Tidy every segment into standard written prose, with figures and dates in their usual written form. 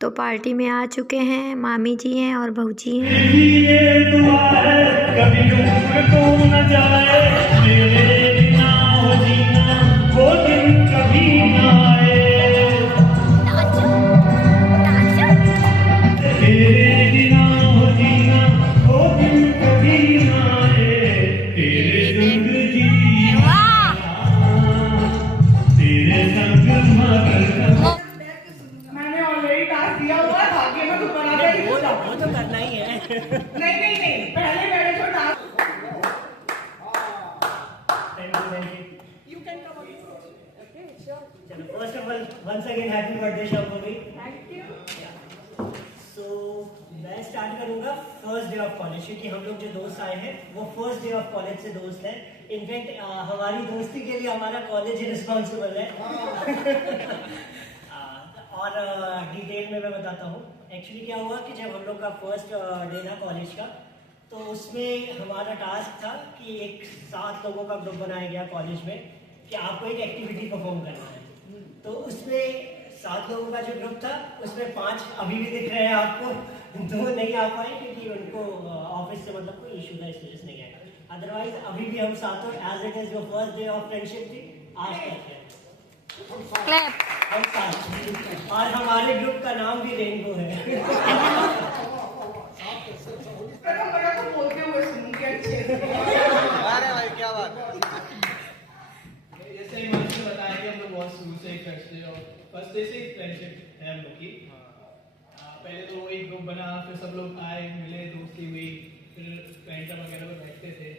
तो पार्टी में आ चुके हैं, मामी जी हैं और भौजी हैं। नहीं पहले मैंने जो task you can come on. Okay, sure. First of all, once again happy birthday Shambhavi. Thank you. So मैं स्टार्ट करूंगा फर्स्ट डे ऑफ कॉलेज, क्योंकि हम लोग जो दोस्त आए हैं वो फर्स्ट डे ऑफ कॉलेज से दोस्त हैं। इनफैक्ट हमारी दोस्ती के लिए हमारा कॉलेज ही रिस्पॉन्सिबल है। और डिटेल में मैं बताता हूँ। एक्चुअली क्या हुआ कि जब हम लोग का फर्स्ट डे था कॉलेज का, तो उसमें हमारा टास्क था कि एक 7 लोगों का ग्रुप बनाया गया कॉलेज में कि आपको एक एक्टिविटी परफॉर्म करना है। तो उसमें 7 लोगों का जो ग्रुप था उसमें 5 अभी भी दिख रहे हैं आपको, 2 नहीं आ पाए क्योंकि उनको ऑफिस से मतलब कोई इशू था, इस वजह से नहीं गया। अदरवाइज अभी भी हम सातों एज इट इज जो फर्स्ट डे ऑफ फ्रेंडशिप थी आज तक है हम साथ, और हमारे ग्रुप का नाम भी रेनबो है। तो बोलते हुए सुन के अच्छे अरे भाई क्या बात है। जैसे हिमांशु ने बताया कि हम लोग बहुत शुरू से फर्स्ट डे से ही फ्रेंडशिप है हम लोग की। पहले तो एक ग्रुप बना, फिर सब लोग आए, मिले, दोस्ती हुई, फिर कैंटीन वगैरह में बैठते थे।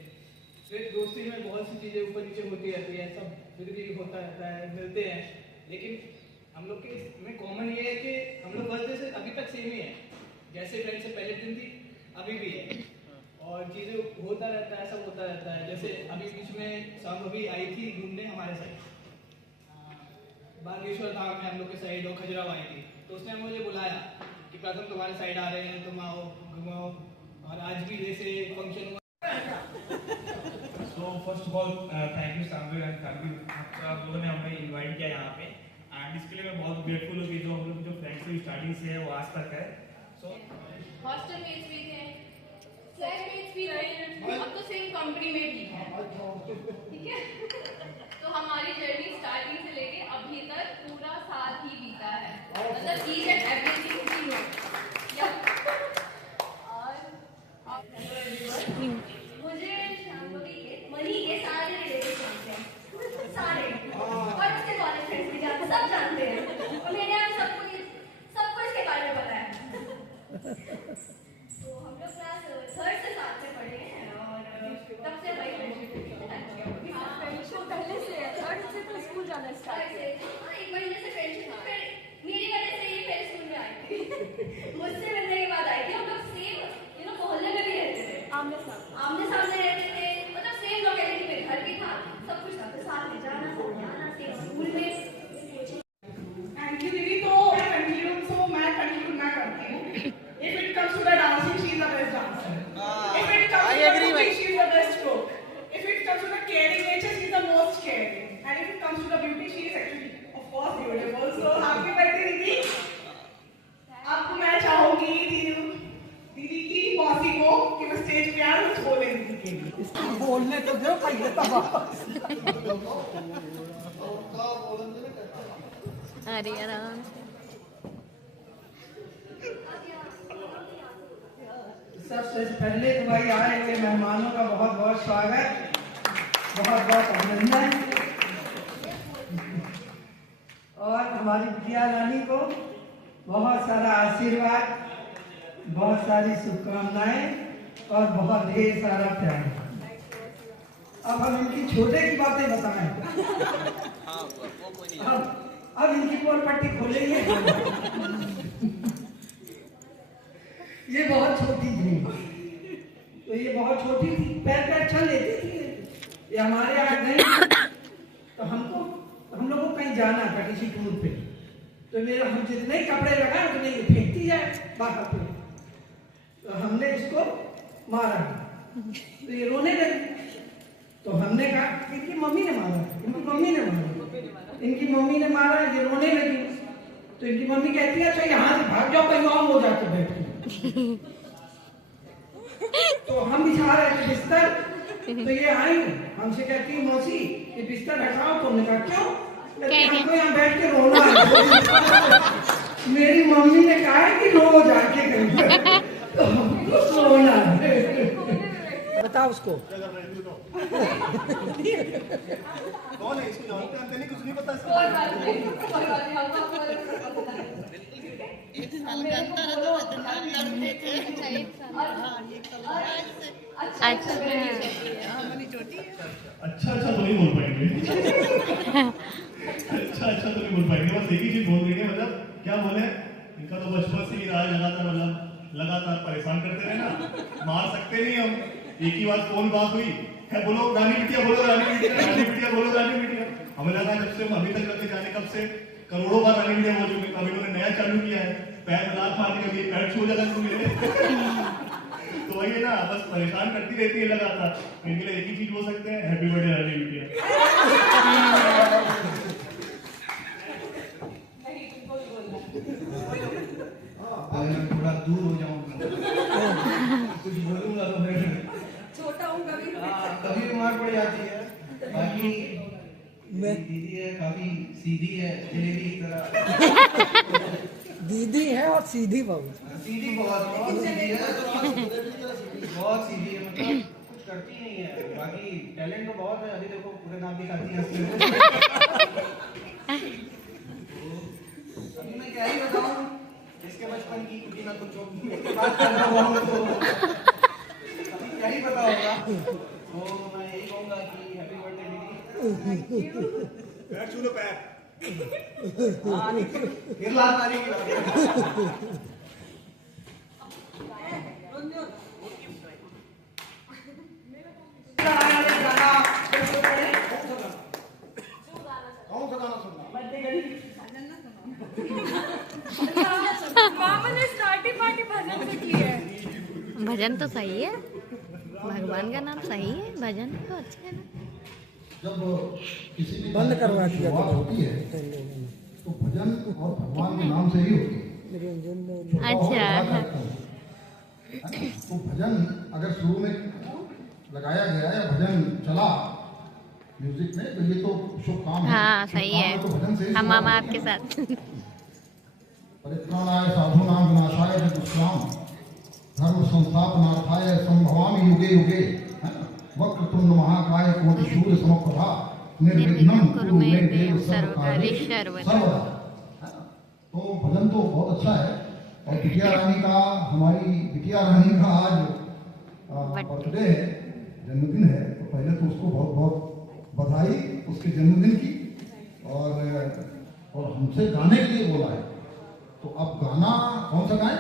फिर दोस्ती में बहुत सी चीज़ें ऊपर नीचे होती रहती है, सब फिर भी होता रहता है, मिलते हैं। लेकिन हम लोग के में कॉमन ये है कि हम लोग फर्स्ट डे से अभी तक सेम ही है, जैसे फ्रेंडशिप पहले दिन थी अभी भी है, और चीज़ें होता रहता है, सब होता रहता है। जैसे अभी बीच में शांभवी आई थी घूमने हमारे साइड, बागेश्वर धाम में हम लोग के साइड, और खजुराहो आई थी, तो उसने मुझे बुलाया कि प्रथम तुम्हारे साइड आ रहे हैं, तुम आओ घुमाओ, और आज भी जैसे फंक्शन हुआ। So first of all, thank you Samvir and thank you आप लोगों ने हमें इनवाइट किया यहाँ पे, एंड इसके लिए मैं बहुत ग्रेटफुल हूँ कि जो हम लोग जो फ्रेंड्स स्टार्टिंग से है वो आज तक है। सो हॉस्टल मेट्स भी थे, फ्लैट मेट्स भी रहे, अब तो सेम कंपनी में भी है, ठीक है। तो हमारी जर्नी स्टार्टिंग से लेके अभी तक पूरा साथ ही बीता है, मतलब ईच एंड एवरीथिंग ही नो। मुझे शांभवी के मनी के सारे रिलेटिव जानते हैं, सारे, और उसके कॉलेज फ्रेंड्स भी जानते, सब जानते हैं, और मेरे यहाँ सबको इसके बारे में पता है। तो हम लोग क्लास 3rd से साथ में पढ़े हैं, और तब से भाई फ्रेंडशिप पहले से 3rd से तो स्कूल जाना स्टार्ट किया, 1 महीने से फ्रेंडशिप। फिर मेरी वजह से ही पहले स्कूल में आई थी, मुझसे मिलने के बाद आई थी। हम लोग सेम मोहल्ले में भी रहते थे, आमने सामने रहते थे, मतलब सेम लोकेलिटी में घर भी था, सब कुछ था, तो साथ में जाना, साथ में आना, सेम स्कूल में। थैंक यू दीदी। तो मैं कंक्लूड ना करती हूँ। If it comes to the dancing, she is the best dancer. If it comes to the cooking, she is the best cook. If it comes to the caring nature, she is the most caring. And if it comes to the beauty, she is actually, of course, beautiful. So happy birthday दीदी। आपको मैं चाहूंगी दीदी की मौसी को कि वो स्टेज पे आए, कुछ बोले दीदी के लिए। बोलने तो दो पहले तब अरे आराम सबसे पहले तो भाई आए हुए मेहमानों का बहुत बहुत स्वागत, बहुत बहुत अभिनंदन, और हमारी प्रिया रानी को बहुत सारा आशीर्वाद, बहुत सारी शुभकामनाएं और बहुत ढेर सारा प्यार। अब हम इनकी छोटे की बातें बताएं। अब इनकी पोल पट्टी खोलेंगे। ये बहुत छोटी थी, तो ये बहुत छोटी थी, पैर चल लेती थी। ये हमारे यहाँ गई तो हम लोगों को कहीं जाना था किसी टूर पे, तो मेरा हम जितने कपड़े लगाए उतने ये फेंकती जाए बाहर पे, तो हमने इसको मारा, तो ये रोने लगी। तो हमने कहा इनकी मम्मी ने मारा, इनकी मम्मी ने मारा, इनकी मम्मी ने मारा, ये रोने लगी। तो इनकी मम्मी कहती है अच्छा यहाँ से भाग जाओ। जाओ कहीं और हो जाके बैठो। तो हम बिछा रहे थे बिस्तर, तो ये आई हमसे कहती है मौसी ये बिस्तर हटाओ। तुमने कहा क्यों? कहती हमको यहाँ बैठ के रोना है। मेरी मम्मी ने कहा है कि रो जाके कहीं तो हमको रोना है। बताओ उसको कौन है इसको जानते हैं? नहीं, कुछ नहीं पता इसको। कोई बात नहीं, हमको आपको पता है। एक साल का अंतर है तो इतना लड़ते थे। अच्छा अच्छा हमारी छोटी है। अच्छा तो नहीं बोल पाएंगे। अच्छा तो नहीं बोल पाएंगे, बस एक ही चीज बोल देंगे, मतलब क्या बोले, इनका तो बचपन से ही रहा है, लगातार परेशान करते रहे ना, मार सकते नहीं हम। एक ही बात कौन बात हुई है, बोलो रानी बिटिया, बोलो रानी बिटिया, रानी बिटिया, बोलो रानी बिटिया। हमें लगा जब से अभी तक करते जाने कब से करोड़ों बार रानी बिटिया बोल चुके, अभी उन्होंने नया चालू किया है, पैर लात मारने का भी पैर छू जाता है मेरे। तो वही है ना, बस परेशान करती रहती है लगातार। इनके लिए एक ही चीज बोल सकते हैं, हैप्पी बर्थडे रानी बिटिया। मैं थोड़ा दूर हो जाऊंगा, कुछ बोलूंगा तो फिर छोटा हूँ कभी कभी बीमार पड़ जाती है। बाकी मेरी दीदी है, काफी सीधी है, जलेबी की तरह। दीदी है और सीधी बहू। सीधी बहुत सीधी है, बहुत सीधी है, मतलब कुछ करती नहीं है। बाकी टैलेंट तो बहुत है, अभी देखो पूरे नाम दिखाती है असली में। अभी मैं क्या ही बताऊं इसके बचपन की, क्योंकि मैं कुछ बात कर रहा हूँ तो अभी क्या ही पता होगा। तो मैं यही कहूंगा कि हैप्पी बर्थडे दीदी। पैर छू लो, पैर फिर लात मारी की बात है। कौन सा गाना सुनना? मामा ने स्टार्टिंग पार्टी भजन से की है। भजन तो सही है, भगवान का नाम सही है, भजन तो अच्छे है ना। जब किसी भी बंद करवा दिया शुरुआत होती है तो भजन और भगवान के नाम से ही होती है। अच्छा। तो भजन अगर शुरू में लगाया गया या भजन चला म्यूजिक में तो ये तो शुभ काम है। हाँ सही है, तो भजन से ही हम शुरुआत आपके साथ। परित्राणाय साधूनां विनाशाय च दुष्कृतां धर्म संस्थापनार्थाय संभवामि युगे युगे। वक्रतुंड महाकाय कोटि सूर्य समप्रभा निर्विघ्नं कुरु मे देव सर्वकार्येषु सर्वदा। तो भजन तो बहुत अच्छा है। और बिटिया रानी का, हमारी बिटिया रानी का आज बर्थडे है, जन्मदिन है। तो पहले तो उसको बहुत बहुत बधाई उसके जन्मदिन की। और हमसे गाने के लिए बोला है, तो अब गाना कौन सा गाएं?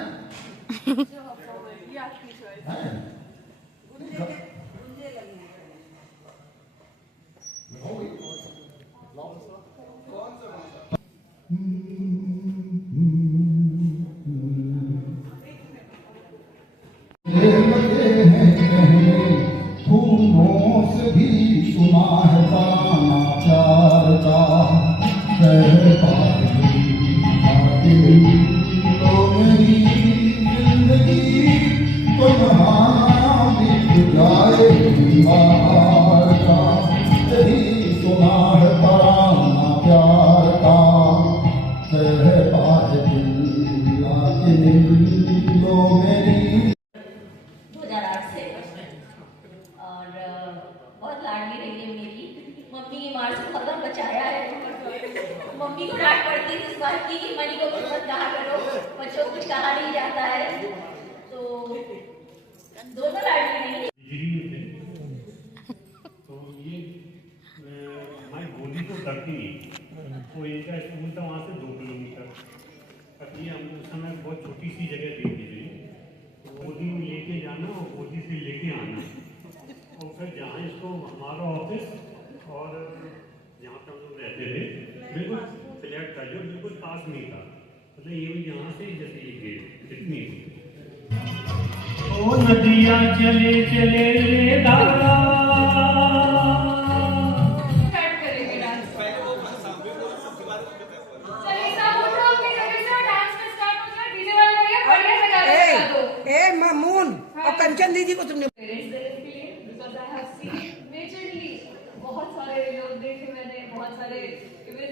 फूलों से भी सुना है ताना प्यार का, कहता है तो मेरी जिंदगी तो बीत जाए दीवार का। यही सुना है ताना प्यार का, कहता है दिल आके तो मेरी। 2008 से और बहुत लाडली रही है मेरी। मम्मी की मार से बहुत बचाया है। मम्मी को डांट पड़ती थी इस बात की कि मनी को कुछ मत कहा करो, बच्चों को कुछ कहा नहीं जाता है। तो दोनों लाडली रही है। तो ये हमारी गोदी तो करती नहीं, तो इनका स्कूल था वहाँ से 2 किलोमीटर। ये हम उस समय बहुत छोटी सी जगह दी थी, गोदी में लेके जाना और गोदी से लेके आना। और फिर जहाँ इसको हमारा ऑफिस और जहाँ पर हम लोग रहते थे बिल्कुल फ्लैट था, जो बिल्कुल पास नहीं था, मतलब ये यहाँ से जैसे ये गेट इतनी। ओ नदिया चले चले रे दादा, स्टार्ट करेंगे डांस। चलिए सब उठो अपनी जगह से, डांस में स्टार्ट हो गया। डीजे वाले मामून और कंचन दीदी को तुमने पेरेंट्स डे के लिए because I have seen majorly बहुत सारे लोग देखे मैंने, बहुत सारे इवन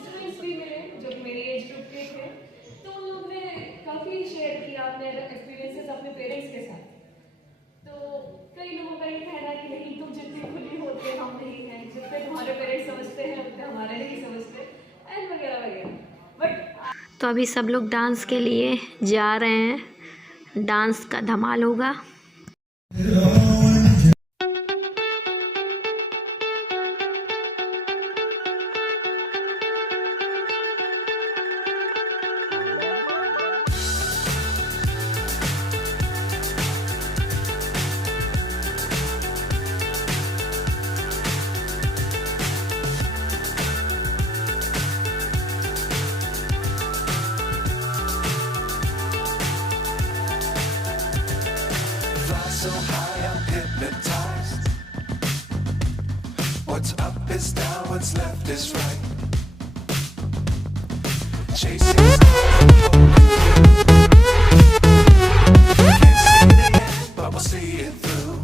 स्टूडेंट्स भी मिले जो मेरी एज ग्रुप के थे, तो उन लोग ने काफ़ी शेयर किया अपने एक्सपीरियंसेस अपने पेरेंट्स के साथ। तो कई लोगों का ये कहना है कि नहीं तुम जितनी खुली होते हम नहीं हैं, जितने तुम्हारे पेरेंट्स समझते हैं उतने हमारे नहीं समझते एंड वगैरह वगैरह। बट तो अभी सब लोग डांस के लिए जा रहे हैं, डांस का धमाल होगा। So high, I'm hypnotized. What's up is down, what's left is right. Chasing can't see the end, but we'll see it through.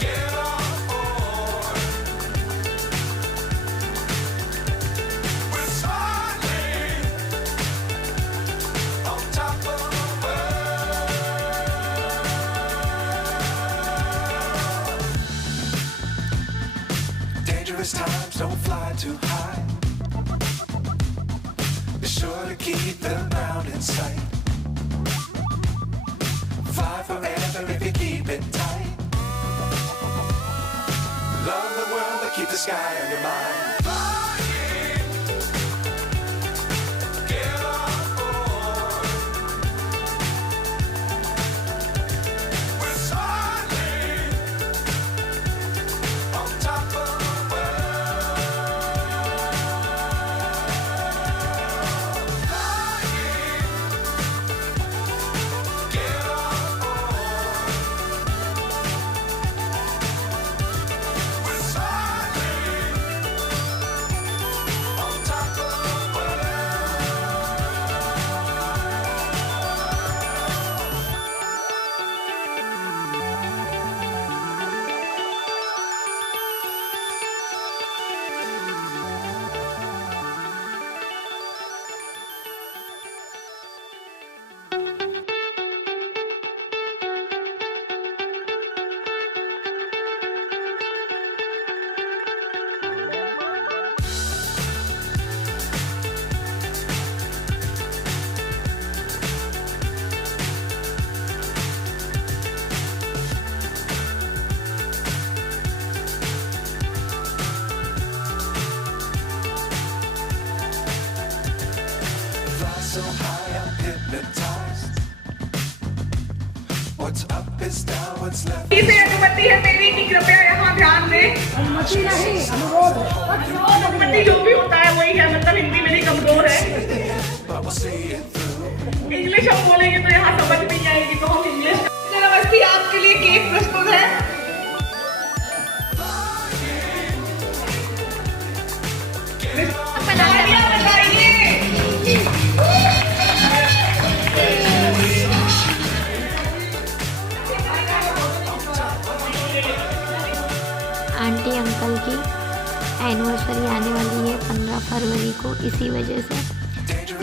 Get on board. We're smiling on top of the world. Dangerous times, don't fly too high. Be sure to keep the ground in sight. Fly forever if you keep it tight. Love the world, but keep the sky on your mind. Get on board. We're smiling on top of the world. Get on board. We're smiling on top of the Fly so high, I'm hypnotized. What's up is down, what's left is से अनुमति है मेरी कि कृपया यहाँ ध्यान दें। अनुमति नहीं, अनुरोध। अनुमति जो भी होता है वही है, मतलब हिंदी मेरी कमजोर है। but we'll see it through. English हम बोलेंगे तो यहाँ समझ नहीं आएगी, तो हम इंग्लिश। नमस्ते, आपके लिए केक प्रस्तुत है। तालियां बजाइए। आंटी अंकल की एनिवर्सरी आने वाली है 15 फरवरी को, इसी वजह से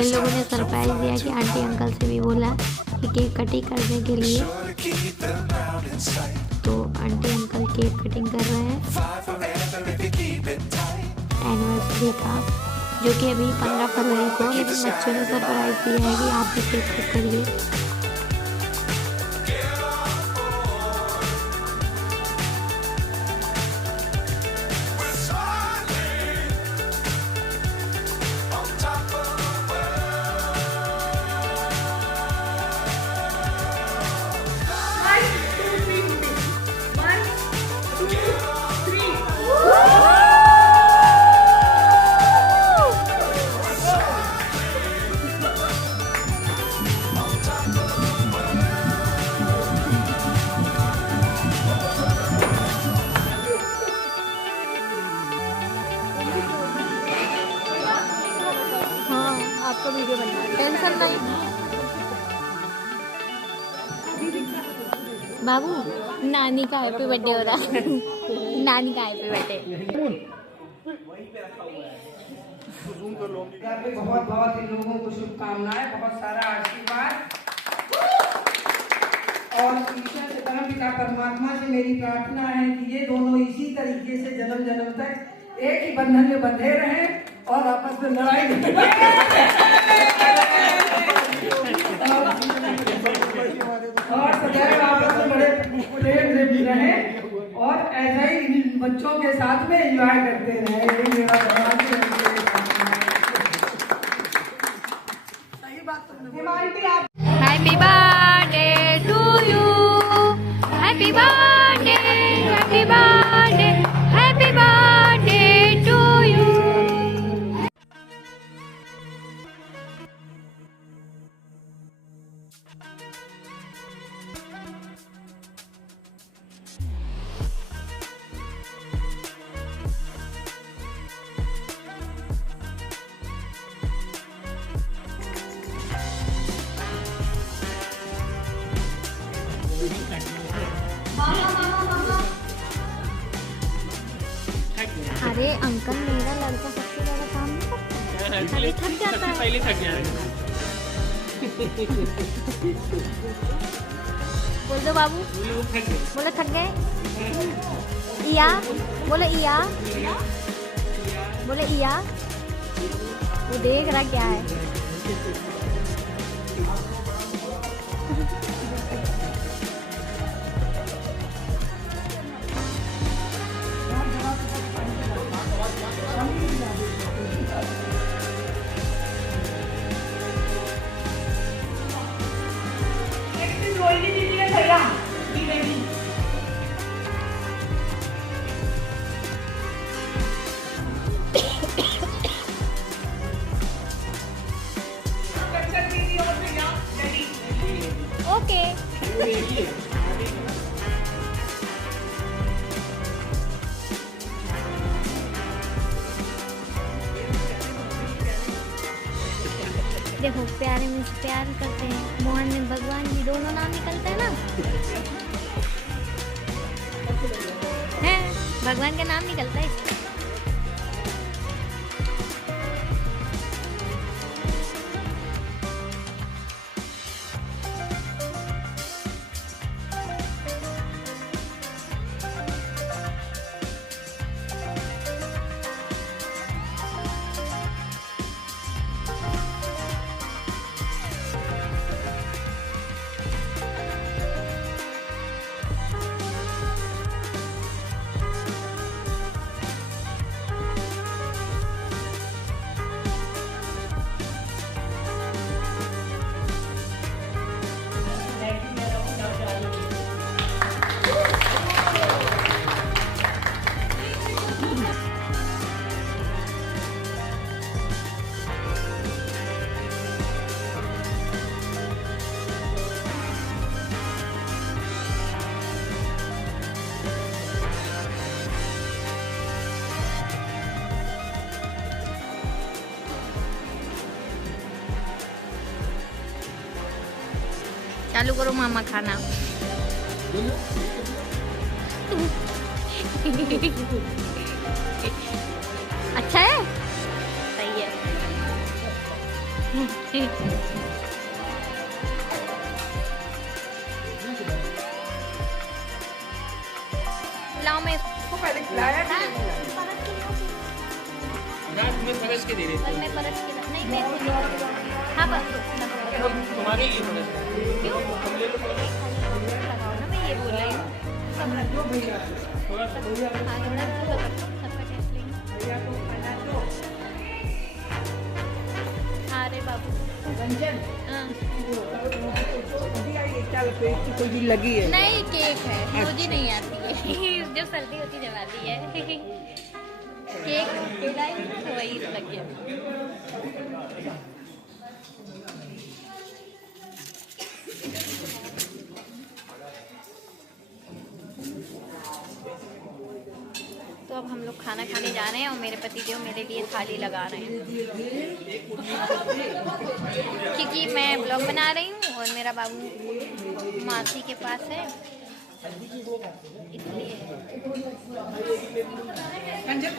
इन लोगों ने सरप्राइज़ दिया कि आंटी अंकल से भी बोला कि केक कटिंग करने के लिए। Sure to keep the ground in sight. तो आंटी अंकल केक कटिंग कर रहे हैं Fly forever if you keep it tight. Anniversary का, जो कि अभी 15 फरवरी को, लेकिन बच्चों ने सरप्राइज़ दिया है कि आप भी केक कट करिए। We're smiling on top of the world. 1, 2, 3, 1, 2, 3। On top of बाबू नानी का हैप्पी बर्थडे हो रहा नानी का हैप्पी बर्थडे। बहुत बहुत इन लोगों को शुभकामनाएं, बहुत सारा आशीर्वाद और ईश्वर से परम पिता परमात्मा से मेरी प्रार्थना है कि ये दोनों इसी तरीके से जन्म जन्म तक एक ही बंधन में बंधे रहें और आपस में लड़ाई और सदैव आपस में बड़े प्रेम से भी रहें और ऐसा ही इन बच्चों के साथ में एंजॉय करते रहें। यही मेरा भगवान से सही बात हिमांशी आप happy birthday to you, happy birthday, happy birthday, happy birthday to you. अरे अंकल मेरा लड़का सबसे ज्यादा काम नहीं करता है, खाली थक जाता है। पहले थक जाएगा। बोल दो बाबू, बोलो थक गए। इया बोलो, इया बोलो, इया। वो देख रहा क्या है। रोहिणी दीदी ने भैया बी रेडी। कंचन दीदी और भैया रेडी। ओके देखो, प्यारे में से प्यार करते हैं। मोहन में भगवान जी दोनों नाम निकलते हैं ना, है भगवान का नाम निकलता है इसमें। चालू करो मामा खाना। अच्छा है, सही है। लाओ मैं इसको पहले खिलाया था। तुम्हें परस के दे रहे बस मैं परस के नहीं, मैं हाँ बस तुम्हारे लिए परस क्यों लगाओ ना, मैं ये बोल रही हूँ। सब रख दो भैया, थोड़ा सा सबका टेस्ट लेंगे। हाँ रे बाबू रंजन हाँ। कोई लगी है? नहीं, केक है, मुझे नहीं आती है। जब सर्दी होती जब आती है। केक खिलाई तो वही लग गया। तो अब हम लोग खाना खाने जा रहे हैं और मेरे पतिदेव मेरे लिए थाली लगा रहे हैं, क्योंकि मैं ब्लॉग बना रही हूँ और मेरा बाबू मासी के पास है हल्दी चीज नहीं खाते इसलिए कंजर